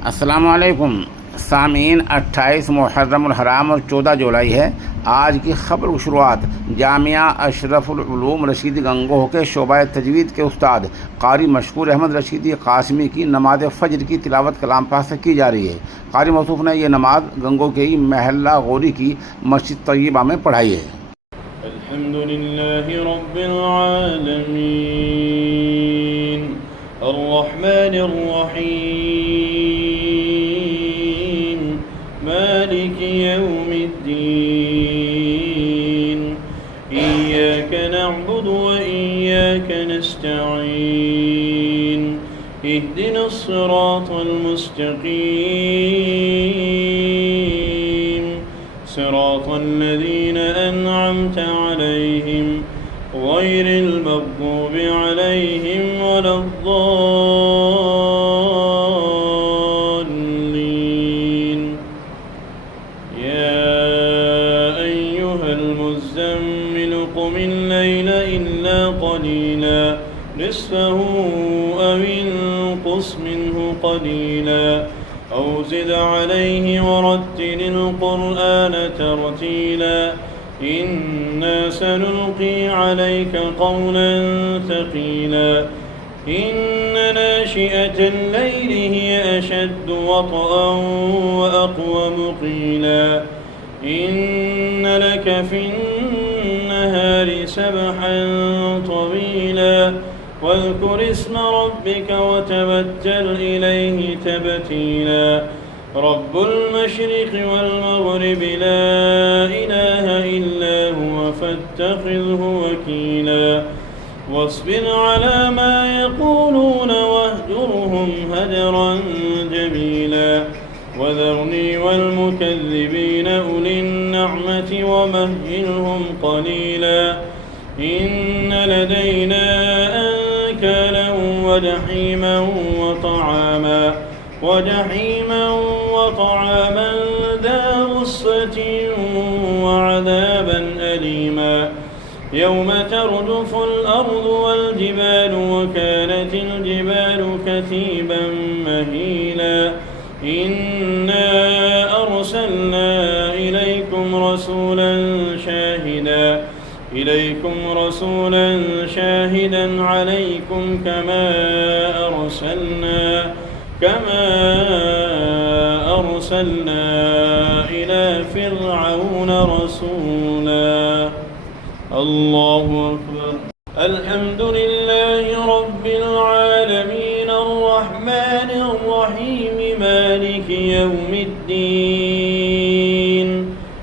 अस्सलामुअलैकुम सामीन। 28 मुहर्रम हराम और 14 जुलाई है। आज की ख़बर की शुरुआत जामिया अशरफुल उलूम रशीदी गंगोह के शोबा तजवीद के उस्ताद कारी मशकूर अहमद रशीदी कासमी की नमाज फ़ज्र की तिलावत कलाम पास से की जा रही है। कारी मौसूफ़ ने यह नमाज गंगोह के महल्ला गौरी की मस्जिद तय्यबा में पढ़ाई है। अल्हम्दुलिल्लाहि रब्बिल आलमीन अर्रहमानिर रहीम मालिकि यौमिद्दीन इय्याका नअबुदु व इय्याका नस्तईन इहदिनस सिरातल मुस्तक़ीम सिरातल लज़ीना अनअमता अलैहिम गैरिल मग़्दूबि अलैहिम वलद्दाल्लीन। या अय्युहल मुज़्ज़म्मिल क़ुमिल लैला इल्ला क़लीला निस्फ़हु अव इंक़ुस मिन्हु क़लीला औ ज़िद अलैहि वरत्तिलिल क़ुरआन तरतीला इन्ना सनुल्क़ी अलैका क़ौलन थक़ीला इन्न नाशिअतल लैलि हिय अशद्दु वطअन व अक़वमु क़ीला इन्न लका फ़िन्नहारि सबहन तवीला वज़्कुर इस्म रब्बिका वतबत्तल इलैहि तबतीला रब्बुल मशरिक़ि वल मग़रिबि ला इलाहा इल्ला हुवा फत्तख़िज़हु वकीला वस्बिर अला मा यक़ूलून वahjurhum हजरन जमीला वज़रनी वल मुकज़्ज़िबीन उलिन निअमति वमह्हिलहुम क़लीला इन्न लदैना अंकालन वजहीमा वطعاما ذا غصة وعذابا أليما يوم ترجف الأرض والجبال وكانت الجبال كثيبا مهيلا إنا أرسلنا إليكم رسولا شاهدا عليكم كما أرسلنا إلى فرعون رسولا الله أكبر الحمد لله رب العالمين الرحمن الرحيم مالك يوم الدين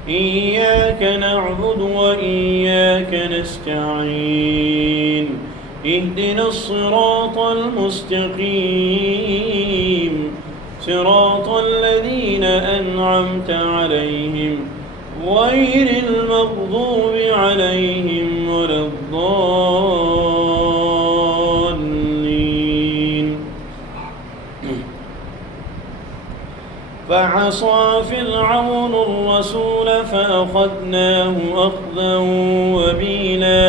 إياك نعبد وإياك نستعين اهدنا الصراط المستقيم صراط الذين أنعمت عليهم غير المغضوب عليهم ولا الضالين. فعصى فرعون الرسول فأخذناه أخذا وبيلا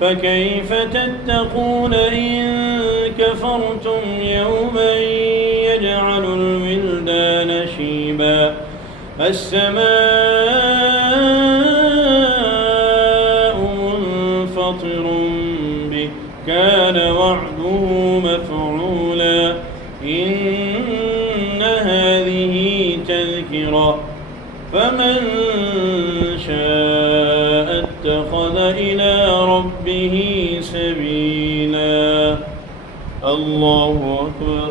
فكيف تتقون إن كفرتم يوما يجعل الولدان شيبا السماء منفطر به كان وعده مفعولا إن هذه تذكرة فمن شاء اتخذ إلى ربه سبيلا. الله أكبر.